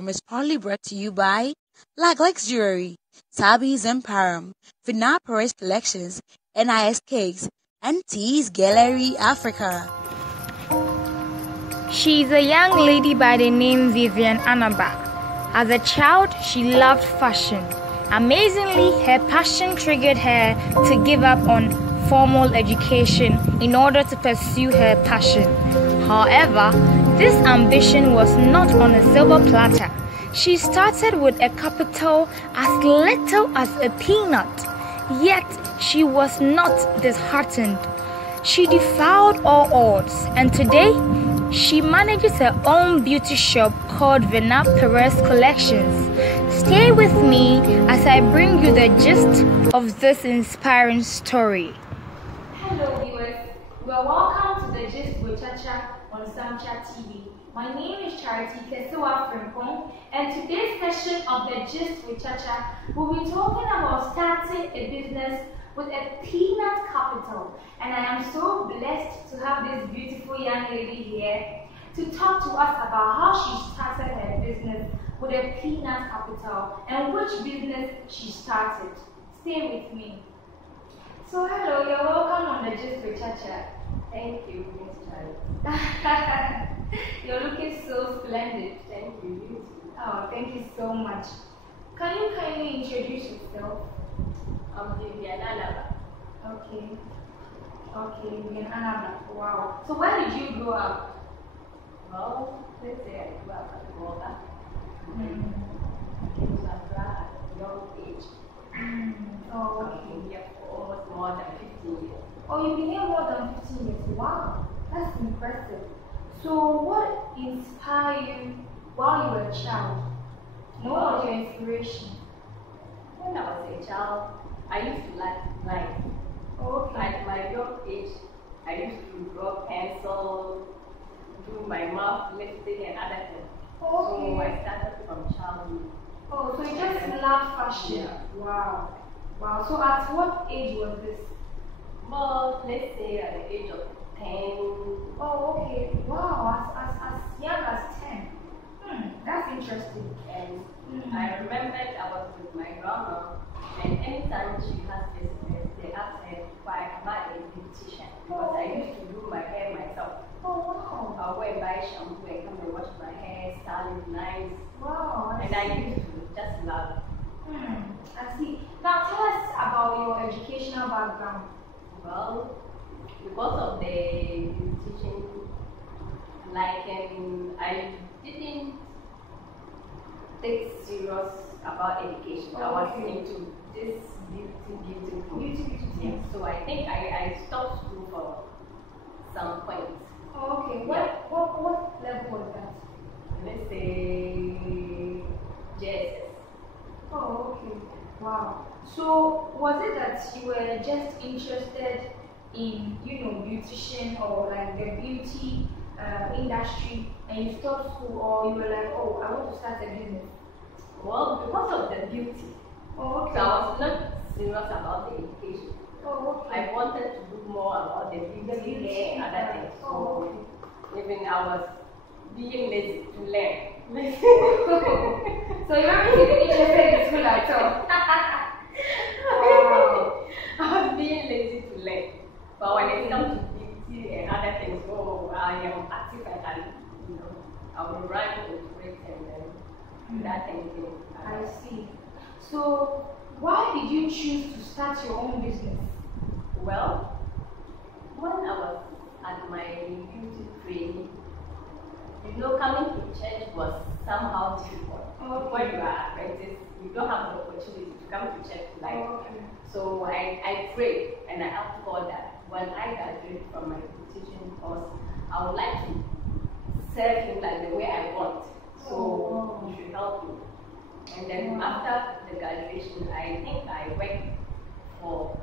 program is proudly brought to you by Lex Jewelry, Tabby's Empire, Vinab Perez Collections, NIS Cakes, and Tees Gallery Africa. She's a young lady by the name Vivian Anaba. As a child, she loved fashion. Amazingly, her passion triggered her to give up on formal education in order to pursue her passion. However, this ambition was not on a silver platter. She started with a capital as little as a peanut, yet she was not disheartened. She defied all odds, and today she manages her own beauty shop called Vinab Perez Collections. Stay with me as I bring you the gist of this inspiring story. Hello viewers, you are welcome to the gist with Chacha on Chacha TV. My name is Charity Kesewa Frimpong, and today's session of the gist with Chacha will be talking about starting a business with a peanut capital. And I am so blessed to have this beautiful young lady here to talk to us about how she started her business with a peanut capital and which business she started. Stay with me. So hello, you're welcome on the gist with Chacha. Thank you, Miss Charlie. You're looking so splendid. Thank you. Oh, thank you so much. Can you kindly introduce yourself? I'm Vivian Anaba. Okay, Vivian Anaba. Wow. So where did you grow up? Well, let's say I grew up at Boga. I came to Accra at a young age. Oh, I've been here for almost more than 15 years. Oh, you've been here more than 15 years. Wow, that's impressive. So what inspired you while you were a child? What was your inspiration? When I was a child, I used to like life. Okay. At my young age, I used to draw pencil, do my mouth lifting and other things. Okay. So I started from childhood. Oh, so you just love fashion? Yeah. Wow. Wow. So at what age was this? Well, let's say at the age of 10. Oh, okay. Wow. As young as 10. That's interesting. And I remembered I was with my grandma, and anytime she has visitors, they ask her why am I a beautician? Because I used to do my hair myself. Oh, wow. I'll go and buy shampoo and come and wash my hair, style it nice. Wow. And I used to just love it. I see. Now tell us about your educational background. Well, because of the beautician, I didn't take serious about education. I was into this beauty. Yeah. So I think I stopped school for some point. Oh, okay. Yeah. What level was that? Let's say JSS. Oh, okay. Wow. So was it that you were just interested in, beautician or like the beauty industry, and you stopped school, or you were like, oh, I want to start a business? Well, because of the beauty. Oh, okay. So I was not serious about the education. Oh, okay. I wanted to do more about the beauty hair and other things. Oh, okay. Even I was being lazy to learn. So you weren't even interested in school at all? Wow. I was being lazy to learn. But when it comes to beauty and other things, I am active and I will run into it and then that kind of thing. I see. So why did you choose to start your own business? Well, when I was at my beauty training, coming to church was somehow difficult. Okay. When you are apprentice, you don't have the opportunity to come to church like. Okay. So I prayed and I asked God that when I graduate from my teaching course, I would like to serve Him like the way I want. So He should help me. And then after the graduation, I think I went for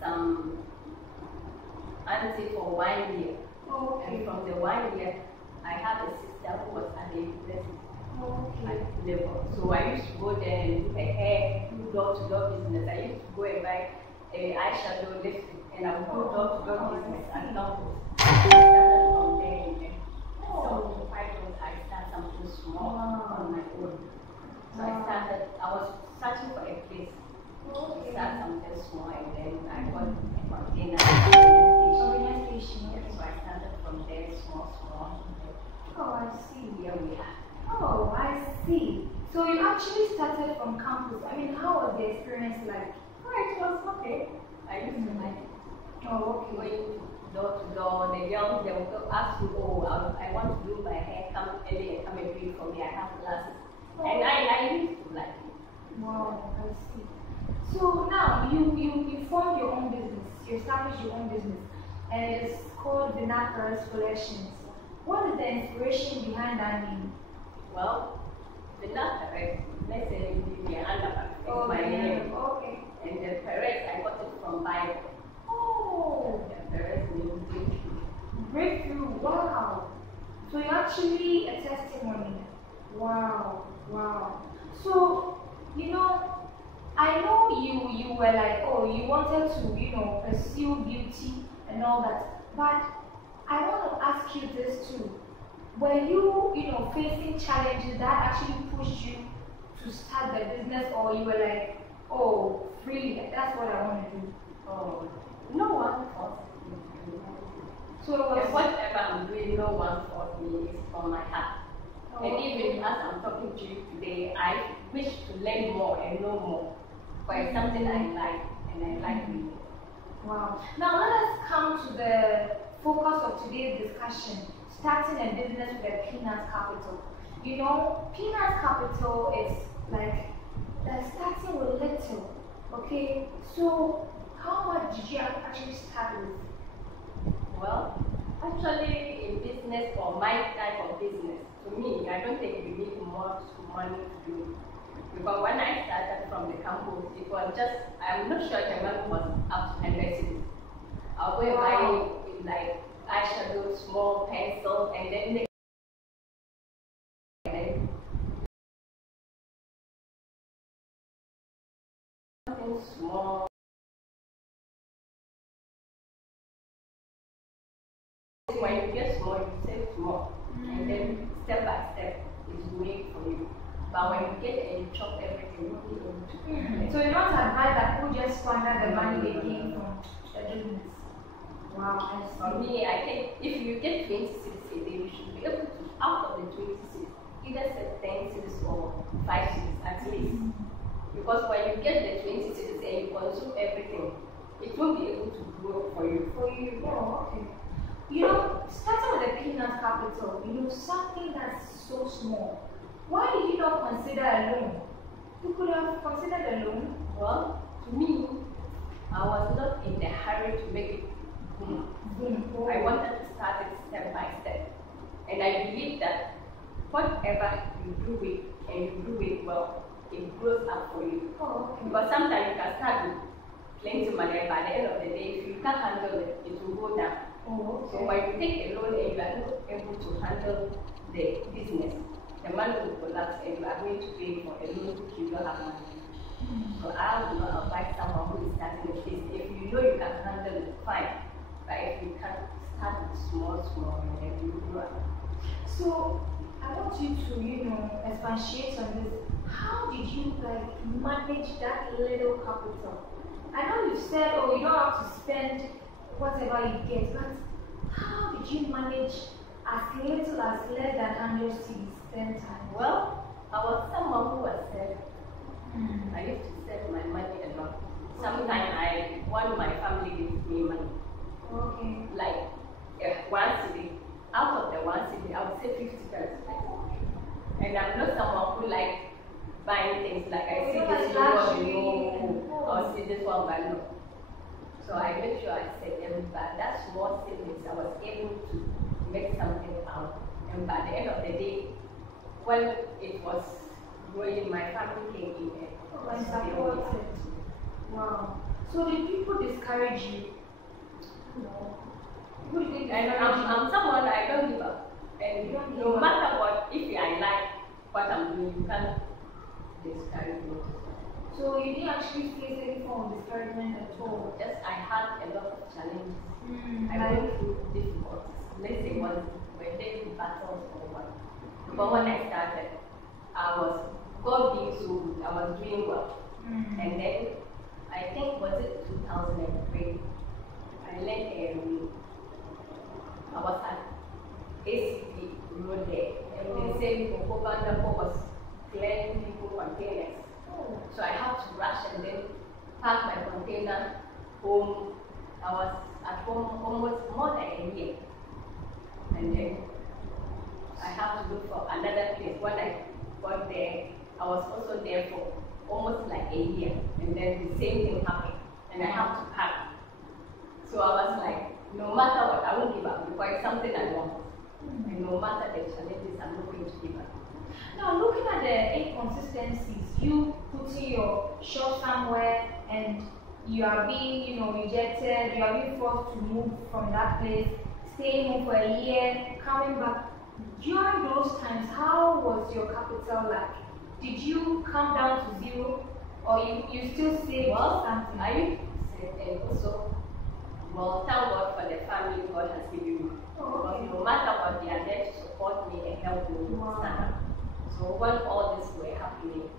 some auntie for 1 year. Okay. And from the 1 year, I had a sister who was at the university at level. So I used to go there and do her hair, do door-to-door business. I used to go and buy eyeshadow lifting, and I would do door-to-door business and numbers. I started from there and then. So I started something small on my own. So I was searching for a place to start something small, and then I got a container station. Yes, so I started from there, small. Oh, I see. Here we are. Oh, I see. So you actually started from campus. I mean, how was the experience like? Oh, it was okay. I used to like it. Oh, okay. Going door to door, the girls, they will ask you, oh, I want to do my hair, come early and come and do it for me, I have classes. And I used to like it. Wow, I see. So now you formed your own business, you established your own business, and it's called Vinab Perez Collections. What is the inspiration behind that name? Well, Vinab Perez, let's say Vivian Anaba, is my name. Okay. And the Perez, I got it from Bible. Oh, The Perez means breakthrough. Wow. So you're actually a testimony. Wow. So, I know you were like, oh, you wanted to, pursue beauty and all that. But I want to ask you this too. Were you, facing challenges that actually pushed you to start the business, or you were like, oh, really, that's what I want to do? oh, no one forced me to do it. So it was Whatever I'm doing, no one forced me. It's from my heart. Oh, And even as I'm talking to you today, I wish to learn more and know more. But it's something I like, and I like reading. wow. Now let us come to the focus of today's discussion, starting a business with a peanut capital. Peanut capital is like starting with little, okay? So how much did you actually start with? Well, actually, in business or my type of business, to me, I don't think you need much money to do it. Because when I started from the campus, it was just, I'm not sure the money was up to 100 cities. I'll go and buy like eyeshadow, small pencil, and then something small. When you get small, you save small, and then step by step, it's made for you. But when you get and you chop everything, you won't be able to. So you don't advise that people just squander the money they gain from the business? Wow, I see. For me, I think if you get 20 cities a day, you should be able to, out of the 20 cities, either set 10 cities or 5 cities at least. Because when you get the 20 cities and you consume everything, it won't be able to grow for you. Oh, okay. Starting with a peanut capital, something that's so small. Why did you not consider a loan? You could have considered a loan. Well, to me, I was not in the hurry to make it boom. Oh. I wanted to start it step by step. And I believe that whatever you do it and you do it well, it grows up for you. Oh, okay. Because sometimes you can start with plenty money, and by the end of the day, if you can't handle it, it will go down. Oh, okay. So when you take a loan and you are not able to handle the business, the money will collapse and you are going to pay for a loan if you don't have money. So I would not advise someone who is starting a business. If you know you can handle it, fine. But if you can't, start with small, and then you grow up. So I want you to, expatiate on this. How did you manage that little capital? I know you said, oh, you don't have to spend whatever you get, but how did you manage as little as less than 100 cedis 10 times? Well, I was someone who was saving. I used to save my money a lot. Sometimes when my family gives me money, Okay. like 1 cedi, out of the 1 cedi, I would say 50%. And I'm not someone who like buying things like I see this one, or see this one, but no. So I make sure I save them, but that small savings, I was able to make something out. And by the end of the day, when it was growing, my family came in and supported. Wow. So did people discourage you? No. Who did they And discourage you? I'm someone I don't give up. And You don't give no up. matter what, if I like what I'm doing, you can't discourage me. So you didn't actually face any form of discouragement at all? Just I had a lot of challenges. I Like, went through difficulties. Let's say when they battles or what. But when I started, I was, God being so good, I was doing well. And then, I think, was it 2003, I learned, I was at ACP road there, and they said Okobandapo was clearing people containers. So I had to rush and then pack my container home. I was at home almost more than a year. And then I have to look for another place. When I got there, I was also there for almost like a year. And then the same thing happened. And I have to pack. So I was like, no matter what, I won't give up because it's something I want. And no matter the challenges, I'm not going to give up. Now, looking at the inconsistencies, you putting your shop somewhere and you are being, rejected, you are being forced to move from that place, staying home for a year, coming back. During those times, how was your capital like? Did you come down to zero, or you still saved something? I saved, and also, well, thank God for the family God has given me. Because no matter what, they are there to support me and help me stand up. So when all this were happening,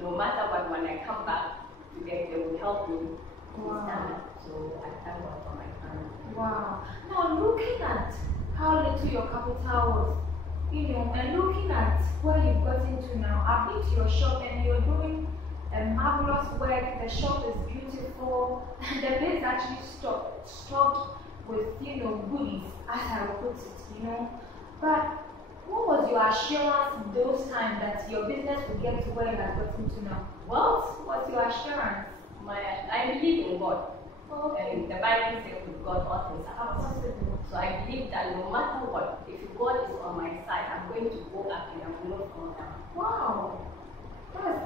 no matter what, when I come back to them, they will help me stand up. So I thank God for my family. Wow. Now looking at how little your capital was, and looking at where you've gotten to now, I've been to your shop and you're doing a marvelous work. The shop is beautiful. The place actually stocked with, goodies, as I would put it, But what was your assurance those times that your business would get to where it has gotten to now? What was your assurance? I believe in God. And the Bible says with God all things are possible. So I believe that no matter what, if God is on my side, I'm going to go up and I will not come down. Wow,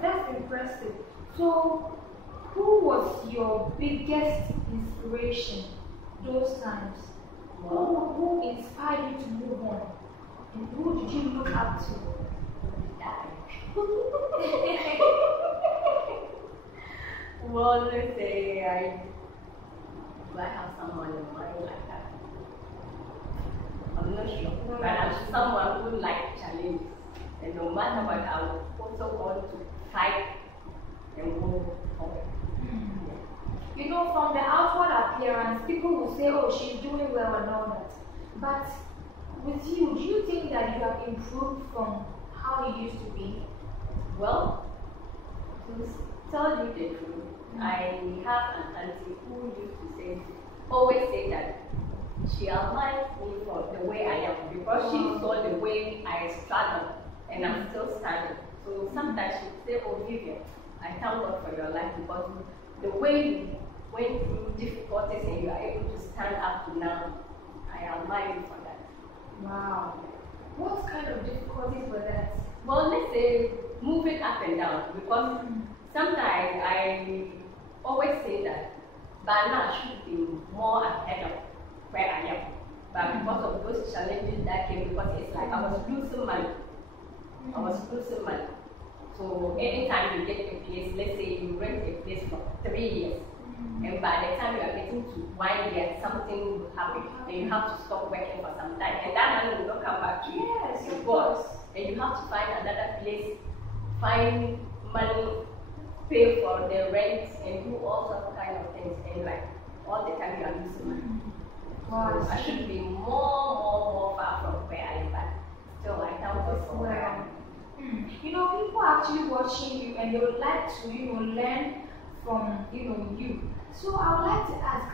that's impressive. So, who was your biggest inspiration those times? Who inspired you to move on? And who did you look up to? Well, let's say do I have someone in mind like that? I'm not sure. But I'm someone who likes challenges. And no matter what, I will also want to fight and go forward. From the outward appearance, people will say, oh, she's doing well and all that. But with you, do you think that you have improved from how you used to be? Well, to tell you the truth, I have an auntie who used to always say that she admires me for the way I am because she saw the way I struggled and I'm still standing. So sometimes she would say, oh Vivian, I thank God for your life because the way you went through difficulties and you are able to stand up to now, I admire you for that. Wow. What kind of difficulties were that? Well, let's say moving up and down because sometimes I always say that by now I should be more ahead of where I am. But because of those challenges that came, because it's like I was losing money. So anytime you get a place, let's say you rent a place for 3 years, and by the time you are getting to 1 year, something will happen, and you have to stop working for some time, and that money will not come back to you. Yes, of course. And you have to find another place, find money, pay for the rent, and do all sorts of kind of things, and like all the time you are losing money. Wow. So I should be more far from where I am, but still I thank God for where I am. People are actually watching you and they would like to, learn from, you. So I would like to ask,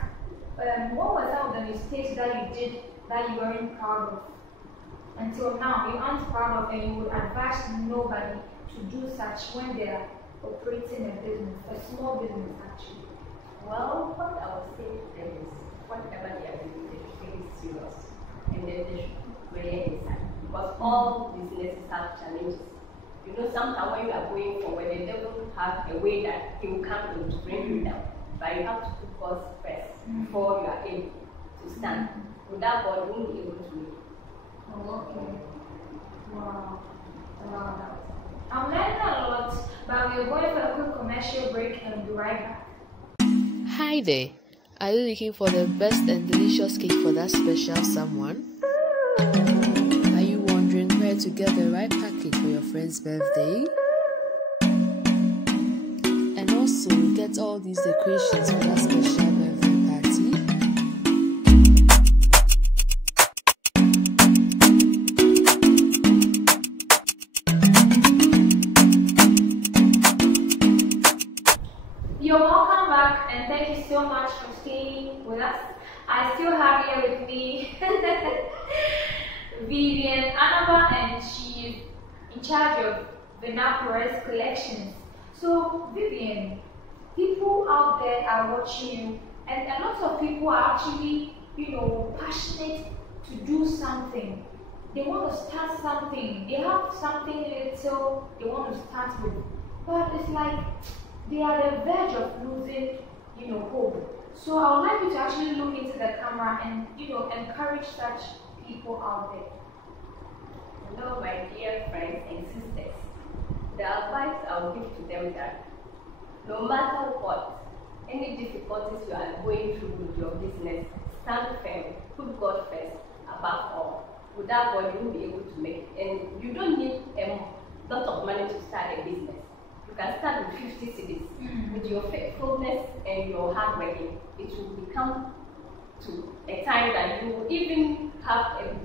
what were some of the mistakes that you did that you weren't proud of? Until now, you aren't proud of and you would advise nobody to do such when they are operating a business, a small business actually. Well, what I would say to them is, whatever they are doing, they should take it serious. And then they should put prayer inside. Because all businesses have challenges. Sometimes when you are going forward, the devil has a way that he will come in to bring you down. But you have to put God first before you are able to stand. Without God, you won't be able to live. Okay. Wow. I'm learning a lot, but we're going for a quick commercial break and we'll be right back. Hi there. Are you looking for the best and delicious cake for that special someone? Are you wondering where try to get the right package for your friend's birthday. And also get all these decorations for that special birthday party. You're welcome back, and thank you so much for staying with us. I still have here with me Vivian Anaba, and she is in charge of Vinab Perez Collections. So, Vivian, people out there are watching you, and a lot of people are actually, passionate to do something. They want to start something. They have something little they want to start with, but it's like they are on the verge of losing, hope. So I would like you to actually look into the camera and, encourage such people out there. Hello, my dear friends and sisters. The advice I will give to them that no matter what, any difficulties you are going through with your business, stand firm, put God first, above all. Without God, you won't be able to make it. And you don't need a lot of money to start a business. You can start with 50 cedis. With your faithfulness and your hard working, it will become to a time that you will even have a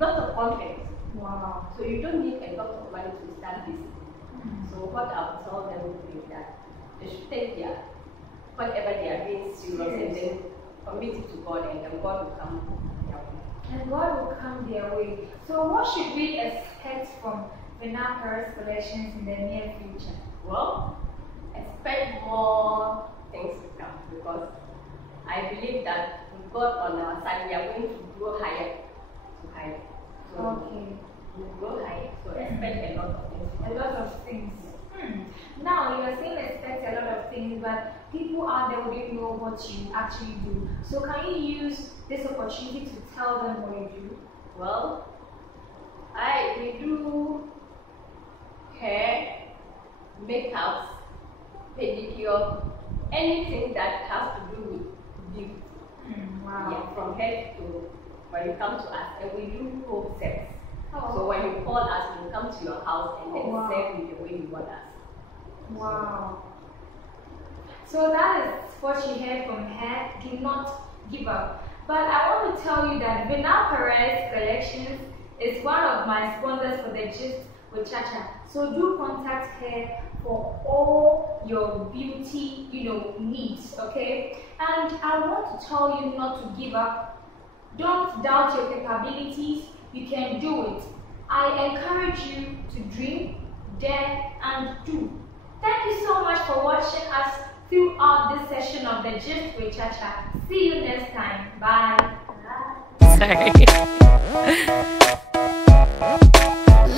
lot of content. Wow. So you don't need a lot of money to start this. So what I would tell them is that they should take whatever they are being serious and then commit it to God, and then God will come their way. And God will come their way. So what should we expect from Vinab Perez Collections in the near future? Well, expect more things to come, because I believe that with God on our side, we are going to grow higher to higher. So Okay. we grow higher, so expect a lot of things. A lot of things. Now, you are saying expect a lot of things, but people out there wouldn't know what you actually do. So can you use this opportunity to tell them what you do? Well, we do hair, makeups, pedicure, anything that has to do with beauty. Wow. Yeah, from head to when you come to us, and we do home service. Oh. So when you call us, we come to your house and then serve you the way you want us. Wow. So that is what you heard from her. Do not give up. But I want to tell you that Vinab Perez Collections is one of my sponsors for the Gist with Chacha. So do contact her for all your beauty, needs, okay? And I want to tell you not to give up. Don't doubt your capabilities. You can do it. I encourage you to dream, dare, and do. Thank you so much for watching us throughout this session of the Gist with Chacha. See you next time. Bye. Sorry.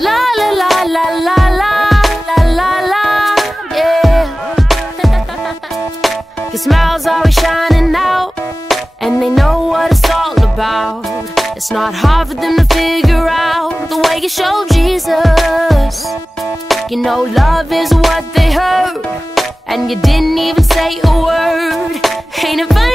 La la la la la la la la la, yeah. Your smile's always shining out, and they know what it's all about. It's not hard for them to figure out the way you show Jesus. You know love is what they heard, and you didn't even say a word. Ain't it funny?